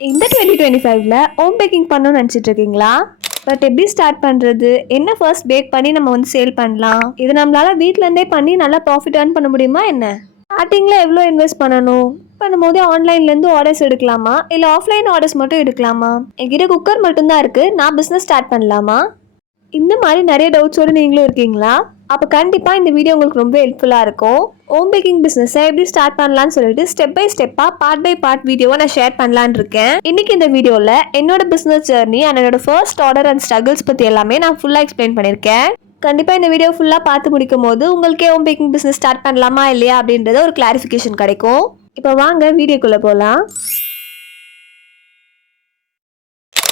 இந்த 2025ல home packing பண்ணணும்னு நினச்சிட்டு இருக்கீங்களா? பட் எப்படி ஸ்டார்ட் பண்ணுறது, என்ன ஃபர்ஸ்ட் பேக் பண்ணி நம்ம வந்து சேல் பண்ணலாம், இது நம்மளால் வீட்டிலேருந்தே பண்ணி நல்லா ப்ராஃபிட் ஏர்ன் பண்ண முடியுமா என்ன? ஸ்டார்டிங்கில் எவ்வளோ இன்வெஸ்ட் பண்ணணும், பண்ணும்போது ஆன்லைன்லேருந்து ஆர்டர்ஸ் எடுக்கலாமா இல்லை ஆஃப்லைன் ஆர்டர்ஸ் மட்டும் எடுக்கலாமா, என்கிட்ட குக்கர் மட்டும்தான் இருக்குது, நான் பிஸ்னஸ் ஸ்டார்ட் பண்ணலாமா, இந்த மாதிரி நிறைய டவுட்ஸோடு நீங்களும் இருக்கீங்களா? அப்போ கண்டிப்பாக இந்த வீடியோ உங்களுக்கு ரொம்ப ஹெல்ப்ஃபுல்லாக இருக்கும். ஹோம் பேக்கிங் பிஸ்னஸை எப்படி ஸ்டார்ட் பண்ணலான்னு சொல்லிட்டு ஸ்டெப் பை ஸ்டெப்பாக பார்ட் பை பார்ட் வீடியோவை நான் ஷேர் பண்ணலான்னு இருக்கேன். இன்னைக்கு இந்த வீடியோவில் என்னோட பிஸ்னஸ் ஜர்னி அண்ட் என்னோட ஃபர்ஸ்ட் ஆர்டர் அண்ட் ஸ்ட்ரகிள்ஸ் பற்றி எல்லாமே நான் ஃபுல்லாக எக்ஸ்பிளைன் பண்ணியிருக்கேன். கண்டிப்பாக இந்த வீடியோ ஃபுல்லாக பார்த்து முடிக்கும் போது உங்களுக்கே ஹோம் பேக்கிங் பிஸ்னஸ் ஸ்டார்ட் பண்ணலாமா இல்லையா அப்படின்றத ஒரு கிளாரிஃபிகேஷன் கிடைக்கும். இப்போ வாங்க வீடியோக்குள்ளே போகலாம்.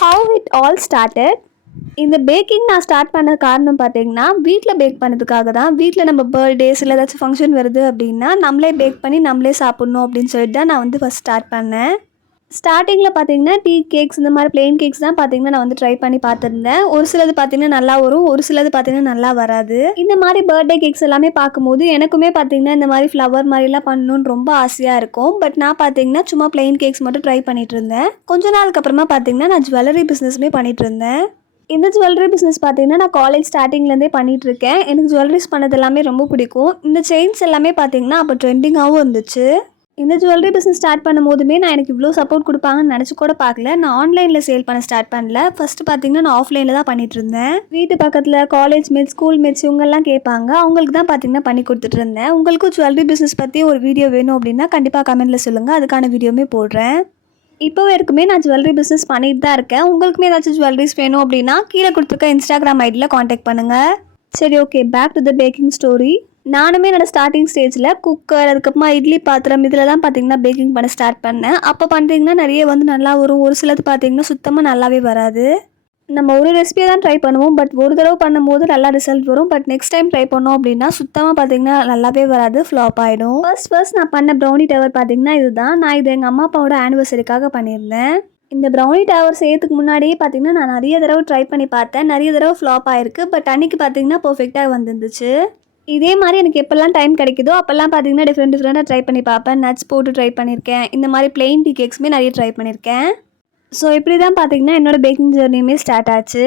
How it all started. இந்த பேக்கிங் நான் ஸ்டார்ட் பண்ண காரணம் பார்த்தீங்கன்னா, வீட்டில் பேக் பண்ணதுக்காக தான். வீட்டில் நம்ம பர்த்டேஸ் இல்லை ஏதாச்சும் ஃபங்க்ஷன் வருது அப்படின்னா நம்மளே பேக் பண்ணி நம்மளே சாப்பிட்ணும் அப்படின்னு சொல்லிட்டு தான் நான் வந்து ஃபஸ்ட் ஸ்டார்ட் பண்ணேன். ஸ்டார்டிங்கில் பார்த்தீங்கன்னா டீ கேக்ஸ் இந்த மாதிரி பிளெயின் கேக்ஸ் தான் பார்த்தீங்கன்னா நான் வந்து ட்ரை பண்ணி பார்த்துருந்தேன். ஒரு சிலது பார்த்தீங்கன்னா நல்லா வரும், ஒரு சிலது பார்த்தீங்கன்னா நல்லா வராது. இந்த மாதிரி பர்த்டே கேக்ஸ் எல்லாமே பார்க்கும்போது எனக்குமே பார்த்தீங்கன்னா இந்த மாதிரி ஃப்ளவர் மாதிரிலாம் பண்ணணுன்னு ரொம்ப ஆசையாக இருக்கும். பட் நான் பார்த்தீங்கன்னா சும்மா பிளெயின் கேக்ஸ் மட்டும் ட்ரை பண்ணிட்டு இருந்தேன். கொஞ்ச நாளுக்கு அப்புறமா பார்த்தீங்கன்னா நான் ஜுவல்லரி பிஸ்னஸுமே பண்ணிட்டு இருந்தேன். இந்த ஜுவல்லரி பிஸ்னஸ் பார்த்தீங்கன்னா நான் காலேஜ் ஸ்டார்டிங்லேருந்தே பண்ணிகிட்ருக்கேன். எனக்கு ஜுவல்லரிஸ் பண்ணது எல்லாமே ரொம்ப பிடிக்கும். இந்த செயின்ஸ் எல்லாமே பார்த்தீங்கன்னா அப்போ ட்ரெண்டிங்காகவும் இருந்துச்சு. இந்த ஜுவல்லரி பிஸ்னஸ் ஸ்டார்ட் பண்ணும் போதுமே நான் எனக்கு இவ்வளோ சப்போர்ட் கொடுப்பாங்கன்னு நினச்சி கூட பார்க்கல. நான் ஆன்லைனில் சேல் பண்ண ஸ்டார்ட் பண்ணல. ஃபஸ்ட்டு பார்த்தீங்கன்னா நான் ஆஃப்லைனில் தான் பண்ணிட்டு இருந்தேன். வீட்டு பக்கத்தில் காலேஜ் மேட்ஸ், ஸ்கூல் மேட்ஸ் இவங்கெல்லாம் கேட்பாங்க, அவங்களுக்கு தான் பார்த்தீங்கன்னா பண்ணி கொடுத்துட்டு இருந்தேன். உங்களுக்கும் ஜுவல்லரி பிஸ்னஸ் பற்றி ஒரு வீடியோ வேணும் அப்படின்னா கண்டிப்பாக கமெண்ட்டில் சொல்லுங்கள், அதுக்கான வீடியோமே போடுறேன். இப்போ வரைக்குமே நான் ஜுவல்லரி பிஸ்னஸ் பண்ணிட்டு தான் இருக்கேன். உங்களுக்குமே ஏதாச்சும் ஜுவல்லரிஸ் வேணும் அப்படின்னா கீழே கொடுத்துருக்க இன்ஸ்டாகிராம் ஐடியில் காண்டாக்ட் பண்ணுங்கள். சரி, okay, back to the packing story. நானுமே என்னோட ஸ்டார்டிங் ஸ்டேஜில் குக்கர், அதுக்கப்புறமா இட்லி பாத்திரம் இதில் தான் பார்த்தீங்கன்னா பேக்கிங் பண்ண ஸ்டார்ட் பண்ணேன். அப்போ பார்த்தீங்கன்னா நிறைய வந்து நல்லா வரும், ஒரு சிலது பார்த்தீங்கன்னா சுத்தமாக நல்லாவே வராது. நம்ம ஒரு ரெசிபியை தான் ட்ரை பண்ணுவோம், பட் ஒரு தடவை பண்ணும்போது நல்லா ரிசல்ட் வரும். பட் நெக்ஸ்ட் டைம் ட்ரை பண்ணோம் அப்படின்னா சுத்தமாக பார்த்தீங்கன்னா நல்லாவே வராது, ஃப்ளாப் ஆகிடும். ஃபர்ஸ்ட் நான் பண்ண ப்ரௌனி டவர் பார்த்தீங்கன்னா இதுதான். நான் இது எங்கள் அம்மா அப்பாவோட ஆனிவர்சரிக்காக பண்ணியிருந்தேன். இந்த ப்ரௌனி டவர் செய்யறதுக்கு முன்னாடியே பார்த்தீங்கன்னா நான் நிறைய தடவை ட்ரை பண்ணி பார்த்தேன், நிறைய தடவை ஃப்ளாப் ஆகிருக்கு. பட் அன்றைக்கி பார்த்தீங்கன்னா பர்ஃபெக்டாக வந்துருந்துச்சு. இதே மாதிரி எனக்கு எப்போல்லாம் டைம் கிடைக்குதோ அப்போல்லாம் பார்த்தீங்கன்னா டிஃப்ரெண்ட்டாக ட்ரை பண்ணி பார்ப்பேன். நட்ஸ் போட்டு ட்ரை பண்ணியிருக்கேன். இந்த மாதிரி பிளெயின் டீ கேக்ஸுமே நிறைய ட்ரை பண்ணியிருக்கேன். ஸோ இப்படி தான் பார்த்தீங்கன்னா என்னோடய பேக்கிங் ஜர்னியுமே ஸ்டார்ட் ஆச்சு.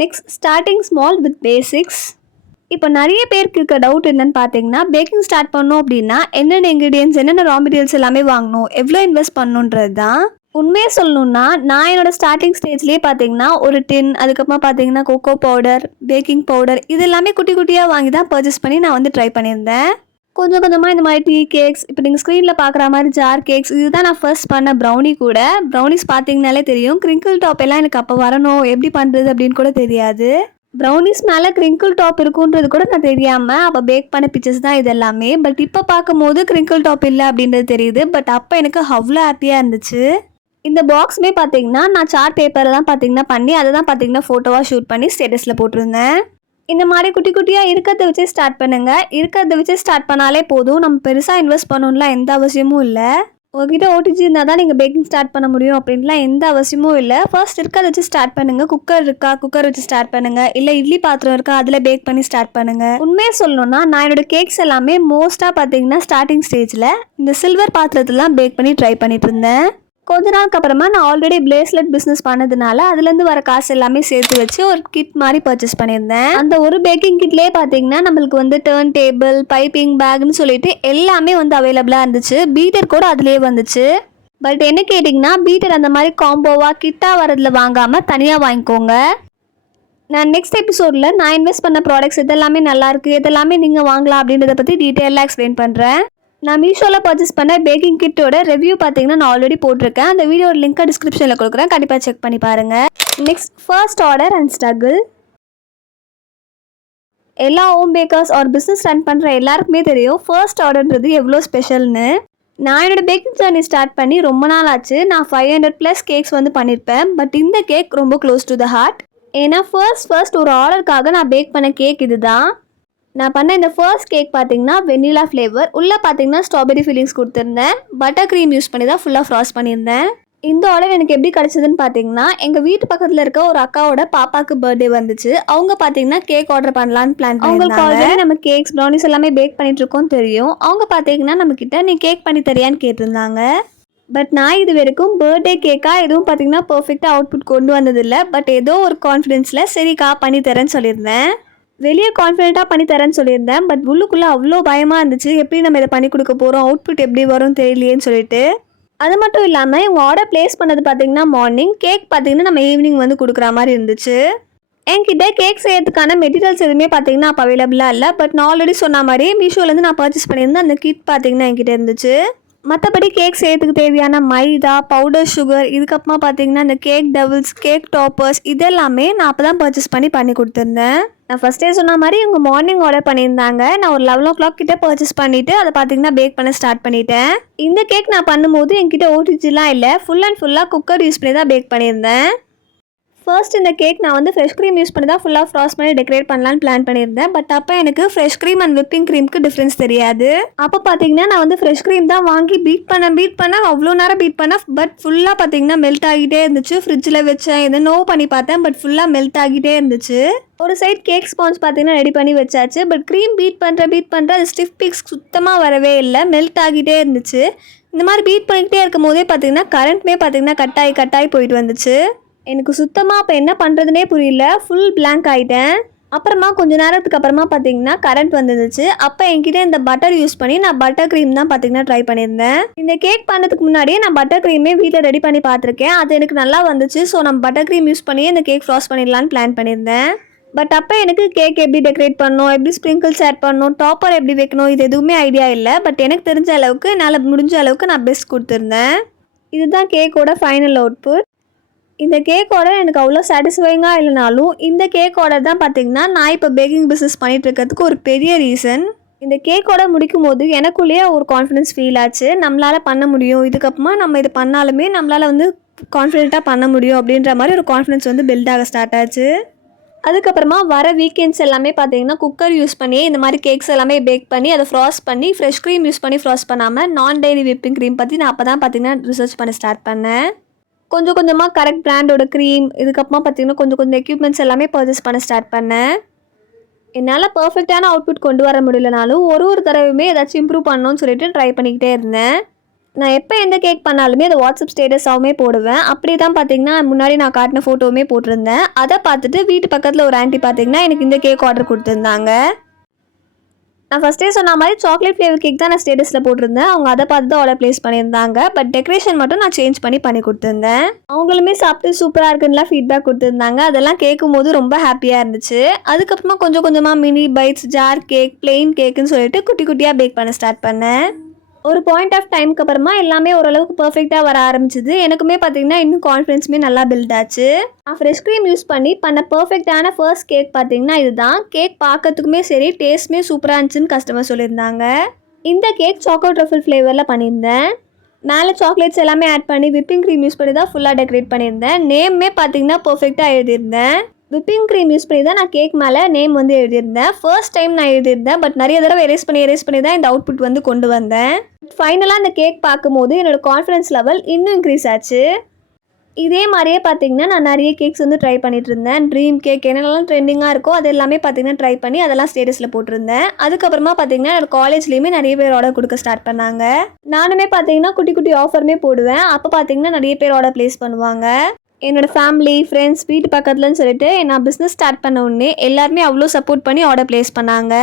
Next, starting small with basics. இப்போ நிறைய பேருக்கு இருக்க டவுட் என்னன்னு பார்த்தீங்கன்னா, பேக்கிங் ஸ்டார்ட் பண்ணோம் அப்படின்னா என்னென்ன இன்க்ரீடியன்ஸ், என்னென்ன ரா மெட்டீரியல்ஸ் எல்லாமே வாங்கணும், எவ்வளோ இன்வெஸ்ட் பண்ணணுன்றது தான். உண்மையை சொல்லணுன்னா நான் என்னோடய ஸ்டார்டிங் ஸ்டேஜ்லேயே பார்த்தீங்கன்னா ஒரு டின், அதுக்கப்புறமா பார்த்தீங்கன்னா கொக்கோ பவுடர், பேக்கிங் பவுடர் இது எல்லாமே குட்டி குட்டியாக வாங்கி தான் பர்ச்சேஸ் பண்ணி நான் வந்து ட்ரை பண்ணியிருந்தேன். கொஞ்சம் கொஞ்சமாக இந்த மாதிரி டீ கேக்ஸ், இப்போ நீங்கள் ஸ்க்ரீனில் பார்க்குற மாதிரி ஜார் கேக்ஸ், இதுதான் நான் ஃபர்ஸ்ட் பண்ண ப்ரௌனி கூட. ப்ரௌனிஸ் பார்த்தீங்கனாலே தெரியும், கிரிங்கிள் டாப் எல்லாம் எனக்கு அப்போ வரணும், எப்படி பண்ணுறது அப்படின்னு கூட தெரியாது. ப்ரௌனிஸ் மேலே கிரிங்கிள் டாப் இருக்குன்றது கூட நான் தெரியாமல் அப்போ பேக் பண்ண பிக்சர்ஸ் தான் இது எல்லாமே. பட் இப்போ பார்க்கும்போது கிரிங்கிள் டாப் இல்லை அப்படின்றது தெரியுது. பட் அப்போ எனக்கு அவ்வளோ ஹாப்பியாக இருந்துச்சு. இந்த பாக்ஸுமே பார்த்தீங்கன்னா நான் சார்ட் பேப்பரில் தான் பார்த்தீங்கன்னா பண்ணி அதை தான் பார்த்தீங்கன்னா ஃபோட்டோவாக ஷூட் பண்ணி ஸ்டேட்டஸில் போட்டிருந்தேன். இந்த மாதிரி குட்டி குட்டியாக இருக்கிறத வச்சு ஸ்டார்ட் பண்ணுங்கள். இருக்கிறத வச்சு ஸ்டார்ட் பண்ணாலே போதும், நம்ம பெருசாக இன்வெஸ்ட் பண்ணணும்லாம் எந்த அவசியமும் இல்லை. உங்ககிட்ட ஓடிஜி இருந்தால் தான் நீங்கள் பேக்கிங் ஸ்டார்ட் பண்ண முடியும் அப்படின்லாம் எந்த அவசியமும் இல்லை. ஃபர்ஸ்ட் இருக்கிறத வச்சு ஸ்டார்ட் பண்ணுங்கள். குக்கர் இருக்கா, குக்கர் வச்சு ஸ்டார்ட் பண்ணுங்கள். இல்லை இட்லி பாத்திரம் இருக்கா, அதில் பேக் பண்ணி ஸ்டார்ட் பண்ணுங்கள். உண்மையை சொல்லணும்னா நான் என்னோடய கேக்ஸ் எல்லாமே மோஸ்ட்டாக பார்த்தீங்கன்னா ஸ்டார்டிங் ஸ்டேஜில் இந்த சில்வர் பாத்திரத்துலாம் பேக் பண்ணி ட்ரை பண்ணிட்டு இருந்தேன். கொஞ்ச நாளுக்கு அப்புறமா நான் ஆல்ரெடி பிரேஸ்லெட் பிஸ்னஸ் பண்ணதுனால அதுலேருந்து வர காசு எல்லாமே சேர்த்து வச்சு ஒரு கிட் மாதிரி பர்ச்சேஸ் பண்ணியிருந்தேன். அந்த ஒரு பேக்கிங் கிட்லேயே பார்த்தீங்கன்னா நம்மளுக்கு வந்து டர்ன் டேபிள், பைப்பிங் பேக்னு சொல்லிட்டு எல்லாமே வந்து அவைலபிளாக இருந்துச்சு. பீட்டர் கூட அதுலேயே வந்துச்சு. பட் என்ன கேட்டிங்கன்னா பீட்டர் அந்த மாதிரி காம்போவாக கிட்டாக வரதுல வாங்காமல் தனியாக வாங்கிக்கோங்க. நான் நெக்ஸ்ட் எபிசோடில் நான் இன்வெஸ்ட் பண்ண ப்ராடக்ட்ஸ் இதெல்லாமே நல்லாயிருக்கு, இதெல்லாமே நீங்கள் வாங்கலாம் அப்படின்றத பற்றி டீட்டெயிலாக எக்ஸ்பிளைன் பண்ணுறேன். நான் மீஷோவில் பர்ச்சேஸ் பண்ண பேக்கிங் கிட்டோட ரிவ்யூ பார்த்தீங்கன்னா நான் ஆல்ரெடி போட்டிருக்கேன். அந்த வீடியோட லிங்க்கை டிஸ்கிரிப்ஷனில் கொடுக்குறேன், கண்டிப்பாக செக் பண்ணி பாருங்கள். Next, first order and struggle. எல்லா home bakers or business run பண்ணுற எல்லாருக்குமே தெரியும் ஃபர்ஸ்ட் ஆர்டர்ன்றது எவ்வளோ ஸ்பெஷல்னு. நான் என்னோடய பேக்கிங் ஜர்னி ஸ்டார்ட் பண்ணி ரொம்ப நாள் ஆச்சு. நான் 500+ கேக்ஸ் வந்து பண்ணியிருப்பேன். பட் இந்த கேக் ரொம்ப க்ளோஸ் டு த ஹார்ட். ஏன்னா ஃபர்ஸ்ட் ஒரு ஆர்டருக்காக நான் பேக் பண்ண கேக் இது தான். நான் பண்ண இந்த ஃபர்ஸ்ட் கேக் பார்த்தீங்கன்னா வெண்ணிலா ஃப்ளேவர், உள்ளே பார்த்தீங்கன்னா ஸ்ட்ராபெரி ஃபீலிங்ஸ் கொடுத்துருந்தேன். பட்டர் க்ரீம் யூஸ் பண்ணி தான் ஃபுல்லாக ஃப்ராஸ்ட் பண்ணியிருந்தேன். இந்த ஆர்டர் எனக்கு எப்படி கிடச்சிதுன்னு பார்த்தீங்கன்னா, எங்கள் வீட்டு பக்கத்தில் இருக்க ஒரு அக்காவோட பாப்பாவுக்கு பர்த்டே வந்துச்சு. அவங்க பார்த்தீங்கன்னா கேக் ஆர்டர் பண்ணலான்னு பிளான் பண்ணி, அவங்களுக்கு ஆல்ரெடி நம்ம கேக்ஸ் ப்ரௌனிஸ் எல்லாமே பேக் பண்ணிட்டு இருக்கோம் தெரியும். அவங்க பார்த்தீங்கன்னா நம்மக்கிட்ட நீ கேக் பண்ணி தரியான்னு கேட்டிருந்தாங்க. பட் நான் இது வரைக்கும் பர்த்டே கேக்காக எதுவும் பார்த்தீங்கன்னா பர்ஃபெக்டாக அவுட்புட் கொண்டு வந்ததில்லை. பட் ஏதோ ஒரு கான்ஃபிடென்ஸில் சரிக்கா பண்ணித்தரேன்னு சொல்லியிருந்தேன். வெளியே கான்ஃபிடென்ட்டாக பண்ணித்தரேன்னு சொல்லியிருந்தேன். பட் உள்ளுக்குள்ளே அவ்வளோ பயமாக இருந்துச்சு, எப்படி நம்ம இதை பண்ணி கொடுக்க போகிறோம், அவுட்புட் எப்படி வரும்னு தெரியலையேன்னு சொல்லிட்டு. அது மட்டும் இல்லாமல் இவங்க ஆர்டர் ப்ளேஸ் பண்ணது பார்த்தீங்கன்னா மார்னிங், கேக் பார்த்தீங்கன்னா நம்ம ஈவினிங் வந்து கொடுக்குற மாதிரி இருந்துச்சு. என்கிட்ட கேக் செய்யறதுக்கான மெட்டீரியல்ஸ் எதுவுமே பார்த்தீங்கன்னா அப்போ அவைலபிளாக இல்லை. பட் நான் ஆல்ரெடி சொன்ன மாதிரி மீஷோலேருந்து நான் பர்ச்சேஸ் பண்ணியிருந்தேன். அந்த கிட் பார்த்தீங்கன்னா என்கிட்ட இருந்துச்சு. மற்றபடி கேக் செய்யறதுக்கு தேவையான மைதா, பவுடர் சுகர், இதுக்கப்புறமா பார்த்தீங்கன்னா இந்த கேக் டெவில்ஸ், கேக் டாப்பர்ஸ் இதெல்லாமே நான் அப்போ தான் பர்ச்சேஸ் பண்ணி கொடுத்துருந்தேன். நான் ஃபஸ்ட்டே சொன்ன மாதிரி இவங்க மார்னிங் ஆர்டர் பண்ணியிருந்தாங்க. நான் ஒரு 11 o'clock கிட்டே பர்ச்சேஸ் பண்ணிவிட்டு அதை பார்த்தீங்கன்னா பேக் பண்ண ஸ்டார்ட் பண்ணிட்டேன். இந்த கேக் நான் பண்ணும்போது என்கிட்ட ஓடிஜிலாம் இல்லை, ஃபுல் அண்ட் ஃபுல்லாக குக்கர் யூஸ் பண்ணி தான் பேக் பண்ணியிருந்தேன். ஃபர்ஸ்ட் இந்த கேக் நான் வந்து ஃப்ரெஷ் க்ரீம் யூஸ் பண்ணி தான் ஃபுல்லாக ஃப்ராஸ்ட் பண்ணி டெக்கரேட் பண்ணலான்னு பிளான் பண்ணியிருந்தேன். பட் அப்போ எனக்கு ஃப்ரெஷ் க்ரீம் அண்ட் விப்பிங் க்ரீமுக்கு டிஃப்ரென்ஸ் தெரியாது. அப்போ பார்த்தீங்கன்னா நான் வந்து ஃப்ரெஷ் க்ரீம் தான் வாங்கி பீட் பண்ண அவ்வளோ நேரம் பீட் பண்ணேன். பட் ஃபுல்லாக பார்த்தீங்கன்னா மெல்ட் ஆகிட்டே இருந்துச்சு. ஃப்ரிட்ஜில் வச்சேன், எதனோ பண்ணி பார்த்தேன், பட் ஃபுல்லாக மெல்ட் ஆகிட்டே இருந்துச்சு. ஒரு சைட் கேக் ஸ்பான்ஸ் பார்த்தீங்கன்னா ரெடி பண்ணி வச்சாச்சு. பட் க்ரீம் பீட் பண்ணுற அது ஸ்டிஃப் பீக்ஸ் சுத்தமாக வரவே இல்லை, மெல்ட் ஆகிட்டே இருந்துச்சு. இந்த மாதிரி பீட் பண்ணிக்கிட்டே இருக்கும் போதே பார்த்தீங்கன்னா கரண்ட்டுமே பார்த்தீங்கன்னா கட்டாயி போயிட்டு வந்துச்சு. எனக்கு சுத்தமாக அப்போ என்ன பண்ணுறதுனே புரியல, ஃபுல் பிளாங்க் ஆகிட்டேன். அப்புறமா கொஞ்சம் நேரத்துக்கு அப்புறமா பார்த்தீங்கன்னா கரண்ட் வந்துருந்துச்சு. அப்போ என்கிட்ட இந்த பட்டர் யூஸ் பண்ணி நான் பட்டர் க்ரீம் தான் பார்த்தீங்கன்னா ட்ரை பண்ணியிருந்தேன். இந்த கேக் பண்ணதுக்கு முன்னாடியே நான் பட்டர் க்ரீமே வீட்டில் ரெடி பண்ணி பார்த்துருக்கேன். அது எனக்கு நல்லா வந்துச்சு. ஸோ நம்ம பட்டர் க்ரீம் யூஸ் பண்ணி இந்த கேக் ஃப்ராஸ்ட் பண்ணிடலான்னு பிளான் பண்ணியிருந்தேன். பட் அப்போ எனக்கு கேக் எப்படி டெக்கரேட் பண்ணணும், எப்படி ஸ்ப்ரிங்கிள்ஸ் ஆட் பண்ணணும், டாப்பர் எப்படி வைக்கணும், இது எதுவுமே ஐடியா இல்லை. பட் எனக்கு தெரிஞ்ச அளவுக்கு என்னால் முடிஞ்ச அளவுக்கு நான் பெஸ்ட் கொடுத்துருந்தேன். இதுதான் கேக்கோட ஃபைனல் அவுட்புட். இந்த கேக் ஆர்டர் எனக்கு அவ்வளோ சாட்டிஸ்ஃபைங்காக இல்லைனாலும் இந்த கேக் ஆர்டர் தான் பார்த்தீங்கன்னா நான் இப்போ பேக்கிங் பிஸ்னஸ் பண்ணிகிட்டு இருக்கிறதுக்கு ஒரு பெரிய ரீசன். இந்த கேக் ஆர்டர் முடிக்கும் போது எனக்குள்ளேயே ஒரு கான்ஃபிடன்ஸ் ஃபீல் ஆச்சு. நம்மளால் பண்ண முடியும், இதுக்கப்புறமா நம்ம இது பண்ணாலுமே நம்மளால் வந்து கான்ஃபிடென்ட்டாக பண்ண முடியும் அப்படின்ற மாதிரி ஒரு கான்ஃபிடன்ஸ் வந்து பில்ட் ஆக ஸ்டார்ட் ஆச்சு. அதுக்கப்புறமா வர வீக்கெண்ட்ஸ் எல்லாமே பார்த்தீங்கன்னா குக்கர் யூஸ் பண்ணி இந்த மாதிரி கேக்ஸ் எல்லாமே பேக் பண்ணி அதை ஃப்ராஸ்ட் பண்ணி ஃப்ரெஷ் க்ரீம் யூஸ் பண்ணி ஃப்ராஸ்ட் பண்ணாமல் நான் டெய்ரி விப்பிங் க்ரீம் பற்றி நான் அப்போ தான் பார்த்தீங்கன்னா ரிசர்ச் பண்ண ஸ்டார்ட் பண்ணேன். கொஞ்சம் கொஞ்சமாக கரெக்ட் பிராண்டோட க்ரீம், இதுக்கப்புறமா பார்த்தீங்கன்னா கொஞ்சம் எக்யூப்மெண்ட்ஸ் எல்லாமே பர்ச்சேஸ் பண்ண ஸ்டார்ட் பண்ணேன். என்னால் பர்ஃபெக்டான அவுட்புட் கொண்டு வர முடியலனாலும் ஒரு தடவையுமே ஏதாச்சும் இம்ப்ரூவ் பண்ணணும்னு சொல்லிட்டு ட்ரை பண்ணிக்கிட்டே இருந்தேன். நான் எப்போ எந்த கேக் பண்ணாலுமே அதை வாட்ஸ்அப் ஸ்டேட்டஸாகவுமே போடுவேன். அப்படி தான் பார்த்தீங்கன்னா முன்னாடி நான் காட்டின ஃபோட்டோவுமே போட்டிருந்தேன். அதை பார்த்துட்டு வீட்டு பக்கத்தில் ஒரு ஆண்டி பார்த்தீங்கன்னா எனக்கு இந்த கேக் ஆர்டர் கொடுத்துருந்தாங்க. நான் ஃபஸ்ட்டே சொன்ன மாதிரி சாக்லேட் ஃப்ளேவர் கேக் தான் நான் ஸ்டேட்டஸில் போட்டிருந்தேன். அவங்க அதை பார்த்து தான் ஆர்டர் ப்ளேஸ் பண்ணியிருந்தாங்க. பட் டெக்கரேஷன் மட்டும் நான் சேஞ்ச் பண்ணி கொடுத்துருந்தேன். அவங்களுமே சாப்பிட்டு சூப்பராக இருக்குன்னுலாம் ஃபீட்பேக் கொடுத்துருந்தாங்க. அதெல்லாம் கேட்கும் போது ரொம்ப ஹாப்பியாக இருந்துச்சு. அதுக்கப்புறமா கொஞ்சமாக mini bites, jar cake, plain கேக்குன்னு சொல்லிட்டு குட்டி குட்டியாக பேக் பண்ண ஸ்டார்ட் பண்ணேன். ஒரு பாயிண்ட் ஆஃப் டைமுக்கு அப்புறமா எல்லாமே ஓரளவுக்கு பர்ஃபெக்டாக வர ஆரம்பிச்சிது. எனக்குமே பார்த்தீங்கன்னா இன்னும் கான்ஃபிடன்ஸுமே நல்லா பில்ட் ஆச்சு. நான் ஃப்ரெஷ் க்ரீம் யூஸ் பண்ண பர்ஃபெக்டான ஃபர்ஸ்ட் கேக் பார்த்தீங்கன்னா இதுதான். கேக் பார்க்கறதுக்குமே சரி, டேஸ்ட்டுமே சூப்பராக இருந்துச்சுன்னு கஸ்டமர் சொல்லியிருந்தாங்க. இந்த கேக் சாக்லேட் ட்ரஃபிள் ஃப்ளேவரில் பண்ணியிருந்தேன். மேலே சாக்லேட்ஸ் எல்லாமே ஆட் பண்ணி விப்பிங் க்ரீம் யூஸ் பண்ணி தான் ஃபுல்லாக டெக்கரேட் பண்ணியிருந்தேன். நேமே பார்த்தீங்கன்னா பர்ஃபெக்டாக எழுதியிருந்தேன். விப்பிங் க்ரீம் யூஸ் பண்ணி தான் நான் கேக் மேலே நேம் வந்து எழுதியிருந்தேன். ஃபர்ஸ்ட் டைம் நான் எழுதியிருந்தேன். பட் நிறைய தடவை எரேஸ் பண்ணி தான் இந்த அவுட்புட் வந்து கொண்டு வந்தேன். ஃபைனலாக இந்த கேக் பார்க்கும்போது என்னோடய கான்ஃபிடன்ஸ் லெவல் இன்னும் இன்க்ரீஸ் ஆச்சு. இதே மாதிரியே பார்த்தீங்கன்னா நான் நிறைய கேக்ஸ் வந்து ட்ரை பண்ணிட்டு இருந்தேன். ட்ரீம் கேக் என்னெல்லாம் ட்ரெண்டிங்காக இருக்கோ அது எல்லாமே பார்த்தீங்கன்னா ட்ரை பண்ணி அதெல்லாம் ஸ்டேட்டஸில் போட்டிருந்தேன். அதுக்கப்புறமா பார்த்தீங்கன்னா என்னோட காலேஜ்லேயுமே நிறைய பேர் ஆர்டர் கொடுக்க ஸ்டார்ட் பண்ணாங்க. நானுமே பார்த்தீங்கன்னா குட்டி ஆஃபருமே போடுவேன். அப்போ பார்த்தீங்கன்னா நிறைய பேர் ஆர்டர் ப்ளேஸ் பண்ணுவாங்க. என்னோடய ஃபேமிலி, ஃப்ரெண்ட்ஸ், வீட்டு பக்கத்துலன்னு சொல்லிட்டு நான் பிஸ்னஸ் ஸ்டார்ட் பண்ண உடனே எல்லாருமே அவ்வளோ சப்போர்ட் பண்ணி ஆர்டர் ப்ளேஸ் பண்ணாங்க.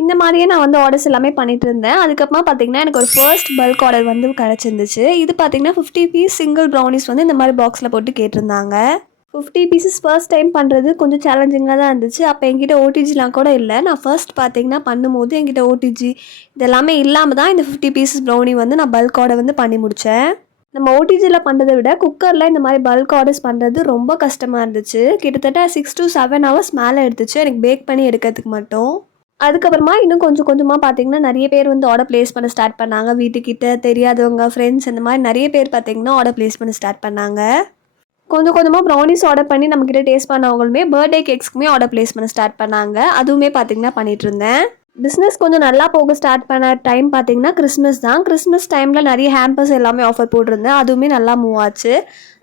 இந்த மாதிரியே நான் வந்து ஆர்டர்ஸ் எல்லாமே பண்ணிட்டு இருந்தேன். அதுக்கப்புறமா பார்த்தீங்கன்னா எனக்கு ஒரு ஃபர்ஸ்ட் பல்க் ஆர்டர் வந்து கிடச்சிருந்துச்சு. இது பார்த்தீங்கன்னா 50 பீஸ் சிங்கிள் ப்ரௌனிஸ் வந்து இந்த மாதிரி பாக்ஸில் போட்டு கேட்டிருந்தாங்க. 50 பீசஸ் ஃபர்ஸ்ட் டைம் பண்ணுறது கொஞ்சம் சேலஞ்சிங்காக தான் இருந்துச்சு. அப்போ என்கிட்ட ஓடிஜிலாம் கூட இல்லை. நான் ஃபர்ஸ்ட் பார்த்தீங்கன்னா பண்ணும்போது என்கிட்ட ஓடிஜி இதெல்லாமே இல்லாமல் தான் இந்த 50 பீசஸ் ப்ரௌனி வந்து நான் பல்க் ஆர்டர் வந்து பண்ணி முடித்தேன். நம்ம ஓடிஜியில் பண்ணுறதை விட குக்கரில் இந்த மாதிரி பல்க் ஆர்டர்ஸ் பண்ணுறது ரொம்ப கஷ்டமாக இருந்துச்சு. கிட்டத்தட்ட 6 to 7 hours மேலே எடுத்துச்சு எனக்கு பேக் பண்ணி எடுக்கிறதுக்கு மட்டும். அதுக்கப்புறமா இன்னும் கொஞ்சமாக பார்த்தீங்கன்னா நிறைய பேர் வந்து ஆர்டர் ப்ளேஸ் பண்ண ஸ்டார்ட் பண்ணாங்க. வீட்டுக்கிட்ட தெரியாதவங்க, ஃப்ரெண்ட்ஸ் இந்த மாதிரி நிறைய பேர் பார்த்தீங்கன்னா ஆர்டர் ப்ளேஸ் பண்ண ஸ்டார்ட் பண்ணாங்க. கொஞ்சமாக ப்ரௌனிஸ் ஆர்டர் பண்ணி நம்மக்கிட்ட டேஸ்ட் பண்ணவங்களுமே பர்த்டே கேக்ஸ்க்குமே ஆர்டர் ப்ளேஸ் பண்ண ஸ்டார்ட் பண்ணாங்க. அதுவுமே பார்த்தீங்கன்னா பண்ணிகிட்டு இருந்தேன். பிஸ்னஸ் கொஞ்சம் நல்லா போக ஸ்டார்ட் பண்ண டைம் பார்த்தீங்கன்னா கிறிஸ்மஸ் தான். கிறிஸ்மஸ் டைமில் நிறைய ஹேம்பர்ஸ் எல்லாமே ஆஃபர் போட்டிருந்தேன். அதுவுமே நல்லா மூவ் ஆச்சு.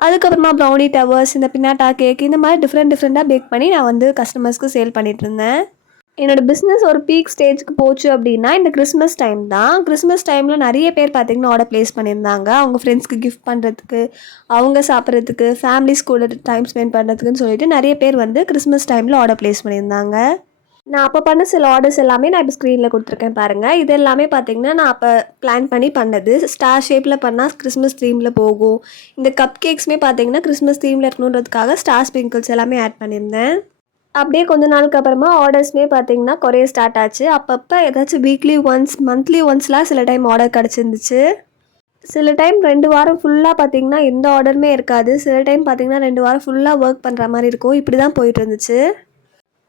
அதுக்கப்புறமா ப்ரௌனி டவர்ஸ், இந்த பின்னாட்டா கேக் இந்த மாதிரி டிஃப்ரெண்ட்டாக பேக் பண்ணி நான் வந்து கஸ்டமர்ஸ்க்கு சேல் பண்ணிகிட்டு இருந்தேன். என்னோட பிஸ்னஸ் ஒரு பீக் ஸ்டேஜ்க்கு போச்சு அப்படின்னா இந்த கிறிஸ்மஸ் டைம் தான். கிறிஸ்மஸ் டைமில் நிறைய பேர் பார்த்தீங்கன்னா ஆர்டர் ப்ளேஸ் பண்ணியிருந்தாங்க. அவங்க ஃப்ரெண்ட்ஸ்க்கு கிஃப்ட் பண்ணுறதுக்கு, அவங்க சாப்பிட்றதுக்கு, ஃபேமிலிஸ் கூட டைம் ஸ்பெண்ட் பண்ணுறதுக்குன்னு சொல்லிட்டு நிறைய பேர் வந்து கிறிஸ்மஸ் டைமில் ஆர்டர் ப்ளேஸ் பண்ணியிருந்தாங்க. நான் அப்போ பண்ண சில ஆர்டர்ஸ் எல்லாமே நான் இப்போ ஸ்க்ரீனில் கொடுத்துருக்கேன் பாருங்கள். இது எல்லாமே பார்த்தீங்கன்னா நான் அப்போ பிளான் பண்ணி பண்ணது. ஸ்டார் ஷேப்பில் பண்ணால் கிறிஸ்மஸ் தீமில் போகும். இந்த கப் கேக்ஸுமே பார்த்தீங்கன்னா கிறிஸ்மஸ் தீமில் இருக்கணுன்றதுக்காக ஸ்டார் ஸ்ப்ரிங்கிள்ஸ் எல்லாமே ஆட் பண்ணியிருந்தேன். அப்படியே கொஞ்ச நாளுக்கு அப்புறமா ஆர்டர்ஸுமே பார்த்தீங்கன்னா குறைய ஸ்டார்ட் ஆச்சு. அப்பப்போ ஏதாச்சும் வீக்லி ஒன்ஸ், மந்த்லி ஒன்ஸ்லாம் சில டைம் ஆர்டர் கிடச்சிருந்துச்சு. சில டைம் 2 வாரம் ஃபுல்லாக பார்த்தீங்கன்னா எந்த ஆர்டருமே இருக்காது. சில டைம் பார்த்தீங்கன்னா 2 வாரம் ஃபுல்லாக ஒர்க் பண்ணுற மாதிரி இருக்கும். இப்படி தான் போயிட்டு இருந்துச்சு.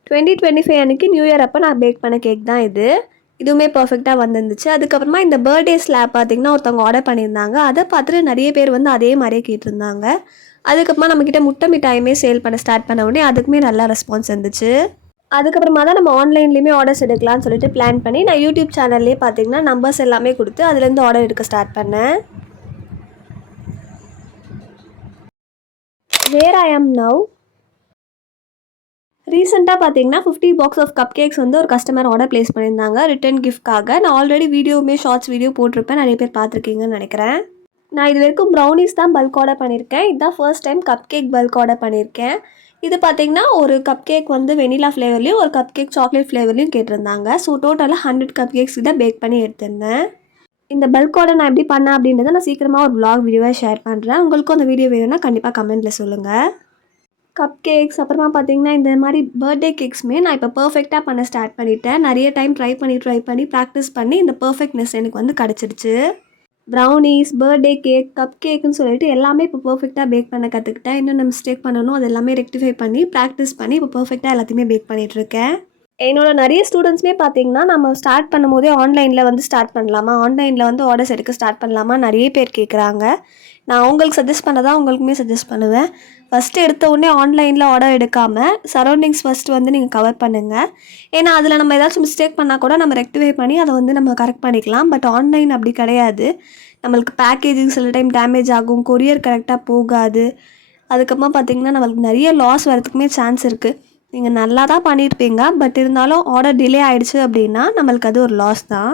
2025 அன்றைக்கி நியூ இயர் அப்போ நான் பேக் பண்ண கேக் தான் இது. இதுவுமே பர்ஃபெக்டாக வந்துருந்துச்சு. அதுக்கப்புறமா இந்த பர்த்டே ஸ்லாப் பார்த்திங்கன்னா ஒருத்தவங்க ஆர்டர் பண்ணியிருந்தாங்க. அதை பார்த்துட்டு நிறைய பேர் வந்து அதே மாதிரியே கேட்டிருந்தாங்க. அதுக்கப்புறமா நம்மக்கிட்ட முட்டை மிட்டாயுமே சேல் பண்ண ஸ்டார்ட் பண்ண உடனே அதுக்குமே நல்லா ரெஸ்பான்ஸ் இருந்துச்சு. அதுக்கப்புறமா தான் நம்ம ஆன்லைன்லேயுமே ஆர்டர்ஸ் எடுக்கலாம்னு சொல்லிட்டு பிளான் பண்ணி நான் யூடியூப் சேனல்லே பார்த்திங்கன்னா நம்பர்ஸ் எல்லாமே கொடுத்து அதுலேருந்து ஆர்டர் எடுக்க ஸ்டார்ட் பண்ணேன். வேர் ஐ ஆம் நவ். ரீசெண்டாக பார்த்தீங்கன்னா 50 பாக்ஸ் ஆஃப் கப் கேக்ஸ் வந்து ஒரு கஸ்டமர் ஆர்டர் ப்ளேஸ் பண்ணியிருந்தாங்க ரிட்டன் கிஃப்ட்காக. நான் ஆல்ரெடி வீடியோவுமே ஷார்ட்ஸ் வீடியோ போட்டிருப்பேன். நிறைய பேர் பார்த்துருக்கீங்கன்னு நினைக்கிறேன். நான் இது வரைக்கும் ப்ரௌனிஸ் தான் பல்க் ஆர்டர் பண்ணியிருக்கேன். இதுதான் first time cup cake bulk order பண்ணியிருக்கேன். இது பார்த்திங்கன்னா ஒரு கப் கேக் வந்து வெனிலா ஃப்ளேவர்லேயும் ஒரு கப் கேக் சாக்லேட் ஃப்ளேவர்லேயும் கேட்டிருந்தாங்க. ஸோ டோட்டலாக 100 கப் கேக்ஸ் தான் பேக் பண்ணி எடுத்திருந்தேன். இந்த பல்க் ஆர்டர் நான் எப்படி பண்ணேன் அப்படின்றத நான் சீக்கிரமாக ஒரு vlog வீடியோவாக ஷேர் பண்ணுறேன். உங்களுக்கும் அந்த வீடியோ வேணும்னா கண்டிப்பாக கமெண்ட்டில் சொல்லுங்கள். கப் கேக்ஸ் அப்புறமா பார்த்தீங்கன்னா இந்த மாதிரி பர்த்டே கேக்ஸுமே நான் இப்போ பர்ஃபெக்டாக பண்ண ஸ்டார்ட் பண்ணிட்டேன். நிறைய டைம் ட்ரை பண்ணி ப்ராக்டிஸ் பண்ணி இந்த பர்ஃபெக்ட்னஸ் எனக்கு வந்து கிடச்சிருச்சு. ப்ரௌனிஸ், பர்த்டே கேக், கப் கேக்குன்னு சொல்லிட்டு எல்லாமே இப்போ பர்ஃபெக்டாக பேக் பண்ண கற்றுக்கிட்டேன். என்னென்ன மிஸ்டேக் பண்ணணும் அது எல்லாமே ரெக்டிஃபை பண்ணி ப்ராக்டிஸ் பண்ணி இப்போ பர்ஃபெக்டாக எல்லாத்தையுமே பேக் பண்ணிகிட்ருக்கேன். என்னோட நிறைய ஸ்டூடெண்ட்ஸுமே பார்த்தீங்கன்னா நம்ம ஸ்டார்ட் பண்ணும்போதே ஆன்லைனில் வந்து ஸ்டார்ட் பண்ணலாமா, ஆன்லைனில் வந்து ஆர்டர்ஸ் எடுக்க ஸ்டார்ட் பண்ணலாமா நிறைய பேர் கேட்குறாங்க. நான் அவங்களுக்கு சஜஸ்ட் பண்ணதான் உங்களுக்குமே சஜஸ்ட் பண்ணுவேன். ஃபஸ்ட்டு எடுத்த உடனே ஆன்லைனில் ஆர்டர் எடுக்காமல் சரௌண்டிங்ஸ் ஃபஸ்ட்டு வந்து நீங்கள் கவர் பண்ணுங்கள். ஏன்னா அதில் நம்ம ஏதாச்சும் மிஸ்டேக் பண்ணால் கூட நம்ம ரெக்டிஃபை பண்ணி அதை வந்து நம்ம கரெக்ட் பண்ணிக்கலாம். பட் ஆன்லைன் அப்படி கிடையாது. நம்மளுக்கு பேக்கேஜிங் சில டைம் டேமேஜ் ஆகும், கொரியர் கரெக்டாக போகாது. அதுக்கப்புறமா பார்த்திங்கன்னா நம்மளுக்கு நிறைய லாஸ் வரதுக்குமே சான்ஸ் இருக்குது. நீங்கள் நல்லா தான் பண்ணியிருப்பீங்க, பட் இருந்தாலும் ஆர்டர் டிலே ஆகிடுச்சு அப்படின்னா நம்மளுக்கு அது ஒரு லாஸ் தான்.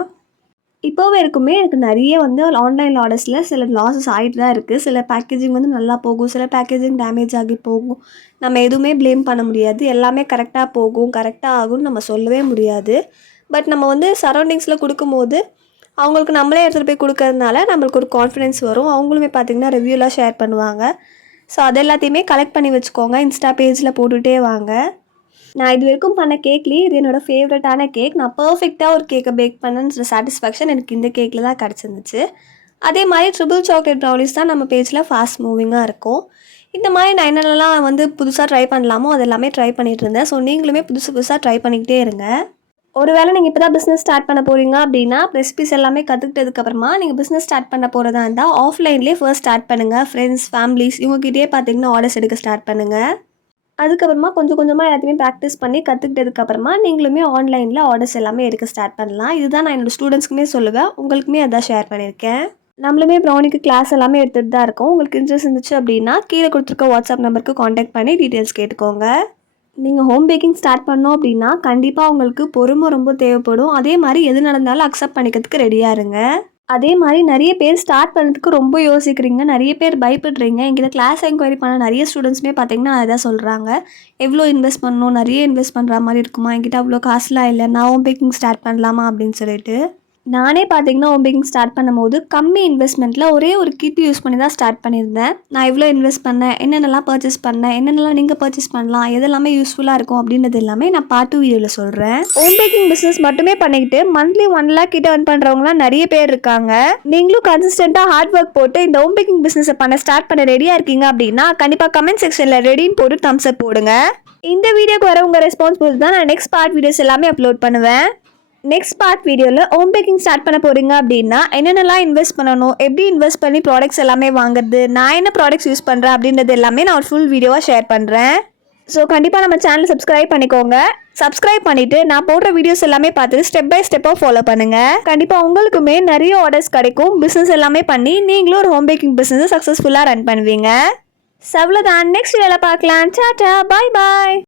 இப்போவே இருக்குமே எனக்கு நிறைய வந்து ஆன்லைன் ஆர்டர்ஸில் சில லாஸஸ் ஆகிட்டு தான் இருக்குது. சில பேக்கேஜிங் வந்து நல்லா போகும், சில பேக்கேஜிங் டேமேஜ் ஆகி போகும். நம்ம எதுவுமே ப்ளேம் பண்ண முடியாது. எல்லாமே கரெக்டாக போகும், கரெக்டாக ஆகும்னு நம்ம சொல்லவே முடியாது. பட் நம்ம வந்து சரௌண்டிங்ஸில் கொடுக்கும்போது அவங்களுக்கு நம்மளே எடுத்துகிட்டு போய் கொடுக்கறதுனால நம்மளுக்கு ஒரு கான்ஃபிடென்ஸ் வரும். அவங்களுமே பார்த்திங்கன்னா ரிவ்யூலாம் ஷேர் பண்ணுவாங்க. ஸோ அது எல்லாத்தையுமே கலெக்ட் பண்ணி வச்சுக்கோங்க. இன்ஸ்டா பேஜில் போட்டுகிட்டே வாங்க. நான் இது வரைக்கும் பண்ண கேக்லேயே இது என்னோடய ஃபேவரட்டான கேக். நான் பர்ஃபெக்டாக ஒரு கேக்கை பேக் பண்ணன்ற சாட்டிஸ்ஃபேக்ஷன் எனக்கு இந்த கேக்கில் தான் கிடச்சிருந்துச்சு. அதே மாதிரி ட்ரிபிள் சாக்லேட் ப்ரௌனிஸ் தான் நம்ம பேஜில் ஃபாஸ்ட் மூவிங்காக இருக்கும். இந்த மாதிரி நான் என்னென்னலாம் வந்து புதுசாக ட்ரை பண்ணலாமோ அது எல்லாமே ட்ரை பண்ணிகிட்டு இருந்தேன். ஸோ நீங்களுமே புதுசாக ட்ரை பண்ணிக்கிட்டே இருங்க. ஒருவேளை நீங்கள் இப்போ தான் பிஸ்னஸ் ஸ்டார்ட் பண்ண போகிறீங்க அப்படின்னா ரெசிபிஸ் எல்லாமே கற்றுக்கிட்டதுக்கப்புறமா நீங்கள் பிஸ்னஸ் ஸ்டார்ட் பண்ண போகிறதா இருந்தால் ஆஃப்லைன்லேயே ஃபர்ஸ்ட் ஸ்டார்ட் பண்ணுங்கள். ஃப்ரெண்ட்ஸ், ஃபேமிலிஸ் இவங்ககிட்டே பார்த்தீங்கன்னா ஆர்டர்ஸ் எடுக்க ஸ்டார்ட் பண்ணுங்கள். அதுக்கப்புறமா கொஞ்சம் கொஞ்சமாக எல்லாத்தையுமே ப்ராக்டிஸ் பண்ணி கற்றுக்கிட்டதுக்கப்புறமா நீங்களுமே ஆன்லைனில் ஆர்டர்ஸ் எல்லாமே எடுக்க ஸ்டார்ட் பண்ணலாம். இதுதான் நான் என்னோடய ஸ்டூடெண்ட்ஸ்க்குமே சொல்லுவேன். உங்களுக்குமே அதான் ஷேர் பண்ணியிருக்கேன். நம்மளுமே ப்ரௌனிக்கு கிளாஸ் எல்லாமே எடுத்துகிட்டு தான் இருக்கோம். உங்களுக்கு இன்ட்ரெஸ்ட் இருந்துச்சு அப்படின்னா கீழே கொடுத்துருக்க வாட்ஸ்அப் நம்பருக்கு காண்டாக்ட் பண்ணி டீட்டெயில்ஸ் கேட்டுக்கோங்க. நீங்கள் ஹோம் பேக்கிங் ஸ்டார்ட் பண்ணோம் அப்படின்னா கண்டிப்பாக உங்களுக்கு பொறுமை ரொம்ப தேவைப்படும். அதே மாதிரி எது நடந்தாலும் அக்செப்ட் பண்ணிக்கிறதுக்கு ரெடியாக இருங்க. அதே மாதிரி நிறைய பேர் ஸ்டார்ட் பண்ணுறதுக்கு ரொம்ப யோசிக்கிறீங்க, நிறைய பேர் பயப்படுறீங்க. எங்கிட்ட கிளாஸ் என்கொயரி பண்ண நிறைய ஸ்டூடெண்ட்ஸுமே பார்த்தீங்கன்னா அதான் சொல்கிறாங்க. எவ்வளோ இன்வெஸ்ட் பண்ணணும், நிறைய இன்வெஸ்ட் பண்ணுற மாதிரி இருக்குமா, என்கிட்ட அவ்வளோ காசுலாம் இல்லை, நான் ஹோம் பேக்கிங் ஸ்டார்ட் பண்ணலாமா அப்படின்னு சொல்லிட்டு. நானே பார்த்தீங்கன்னா ஹோம் பேக்கிங் ஸ்டார்ட் பண்ணும்போது கம்மி இன்வெஸ்ட்மெண்ட்டில் ஒரே ஒரு கிட் யூஸ் பண்ணி தான் ஸ்டார்ட் பண்ணியிருந்தேன். நான் எவ்வளோ இன்வெஸ்ட் பண்ணேன், என்னென்னலாம் பர்ச்சேஸ் பண்ணேன், என்னென்னலாம் நீங்கள் பர்ச்சேஸ் பண்ணலாம், எதெல்லாமே யூஸ்ஃபுல்லாக இருக்கும் அப்படின்றது எல்லாமே நான் பார்ட் 2 வீடியோவில் சொல்கிறேன். ஹோம் பேக்கிங் பிஸ்னஸ் மட்டுமே பண்ணிக்கிட்டு மந்த்லி 1 lakh கிட்ட earn பண்ணுறவங்களாம் நிறைய பேர் இருக்காங்க. நீங்களும் கன்சிஸ்டண்ட்டாக ஹார்ட் ஒர்க் போட்டு இந்த ஹோம் பேக்கிங் பிஸ்னஸை ஸ்டார்ட் பண்ண ரெடியாக இருக்கீங்க அப்படின்னா கண்டிப்பாக கமெண்ட் செக்ஷனில் ரெடின்னு போட்டு தம்ஸ் அப் போடுங்க. இந்த வீடியோக்கு வர உங்கள் ரெஸ்பான்ஸ் பொறுத்து தான் நான் நெக்ஸ்ட் பார்ட் வீடியோஸ் எல்லாமே அப்லோட் பண்ணுவேன். நெக்ஸ்ட் பார்ட் வீடியோவில் ஹோம் பேக்கிங் ஸ்டார்ட் பண்ண போகிறீங்க அப்படின்னா என்னென்னலாம் இன்வெஸ்ட் பண்ணணும், எப்படி இன்வெஸ்ட் பண்ணி ப்ராடக்ட்ஸ் எல்லாமே வாங்குறது, நான் என்ன ப்ராடக்ட்ஸ் யூஸ் பண்ணுறேன் அப்படின்றது எல்லாமே நான் ஒரு ஃபுல் வீடியோவாக ஷேர் பண்ணுறேன். ஸோ கண்டிப்பாக நம்ம சேனலை சப்ஸ்கிரைப் பண்ணிக்கோங்க. சப்ஸ்கிரைப் பண்ணிவிட்டு நான் போடுற வீடியோஸ் எல்லாமே பார்த்துட்டு ஸ்டெப் பை ஸ்டெப்பாக ஃபாலோ பண்ணுங்கள். கண்டிப்பாக உங்களுக்குமே நிறைய ஆர்டர்ஸ் கிடைக்கும். பிஸ்னஸ் எல்லாமே பண்ணி நீங்களும் ஒரு ஹோம் பேக்கிங் பிஸ்னஸை சக்ஸஸ்ஃபுல்லாக ரன் பண்ணுவீங்க. அவ்வளோதான், நெக்ஸ்ட் வீடியோவில் பார்க்கலாம். டாடா, பாய் பாய்.